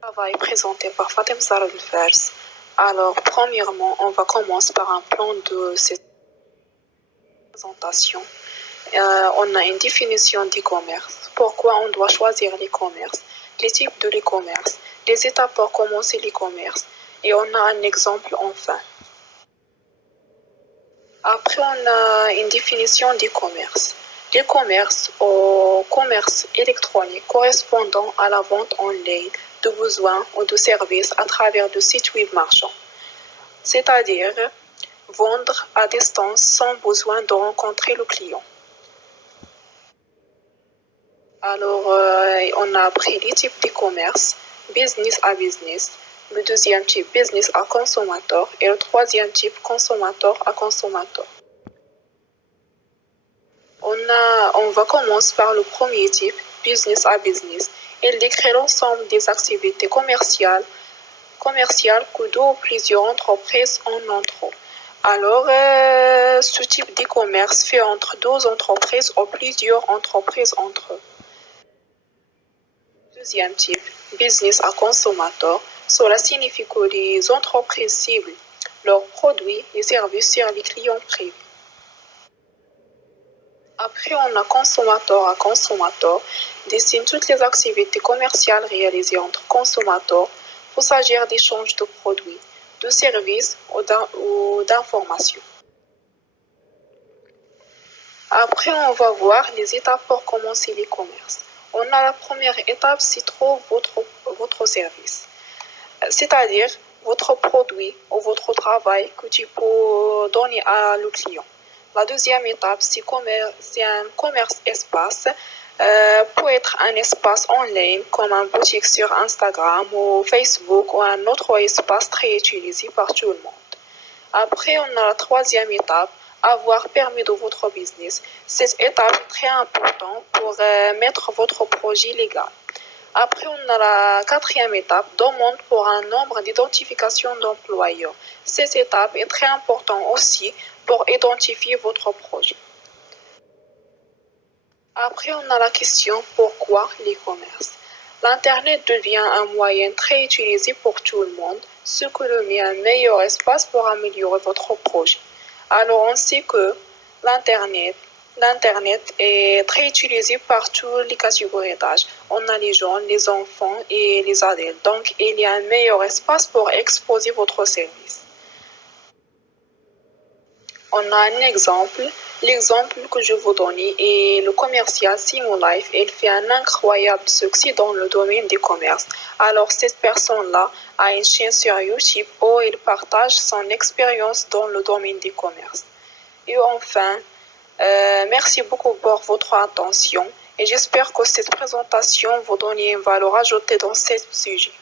Travail présenté par Fatem Zahra El-Fers. Alors, premièrement, on va commencer par un plan de cette présentation. On a une définition d'e-commerce. Pourquoi on doit choisir l'e-commerce? Les types de l'e-commerce, les étapes pour commencer l'e-commerce. Et on a un exemple enfin. Après, on a une définition d'e-commerce. L'e-commerce au commerce électronique correspondant à la vente en ligne de besoins ou de services à travers de sites web marchands. C'est-à-dire vendre à distance sans besoin de rencontrer le client. Alors, on a appris les types d'e-commerce, business à business, le deuxième type business à consommateur et le troisième type consommateur à consommateur. On va commencer par le premier type, business à business. Il décrit l'ensemble des activités commerciales que deux ou plusieurs entreprises en entrent. Alors, ce type d'e-commerce fait entre deux entreprises ou plusieurs entreprises entre eux. Deuxième type, business à consommateur. Cela signifie que les entreprises ciblent leurs produits et services sur les clients privés. Après, on a consommateur à consommateur, dessine toutes les activités commerciales réalisées entre consommateurs pour s'agir d'échange de produits, de services ou d'informations. Après, on va voir les étapes pour commencer l'e-commerce. On a la première étape, c'est trouve votre service, c'est-à-dire votre produit ou votre travail que tu peux donner à le client. La deuxième étape, c'est un commerce espace. Peut être un espace en ligne comme une boutique sur Instagram ou Facebook ou un autre espace très utilisé par tout le monde. Après, on a la troisième étape, avoir permis de votre business. Cette étape est très importante pour mettre votre projet légal. Après, on a la quatrième étape, demande pour un nombre d'identification d'employeurs. Cette étape est très importante aussi pour identifier votre projet. Après, on a la question pourquoi l'e-commerce. L'Internet devient un moyen très utilisé pour tout le monde, ce que le met un meilleur espace pour améliorer votre projet. Alors, on sait que l'Internet est très utilisé par toutes les catégories d'âge. On a les jeunes, les enfants et les adultes. Donc, il y a un meilleur espace pour exposer votre service. On a un exemple. L'exemple que je vous donne est le commercial Simolife. Il fait un incroyable succès dans le domaine du commerce. Alors, cette personne-là a une chaîne sur YouTube où il partage son expérience dans le domaine du commerce. Et enfin, merci beaucoup pour votre attention et j'espère que cette présentation vous donne une valeur ajoutée dans ce sujet.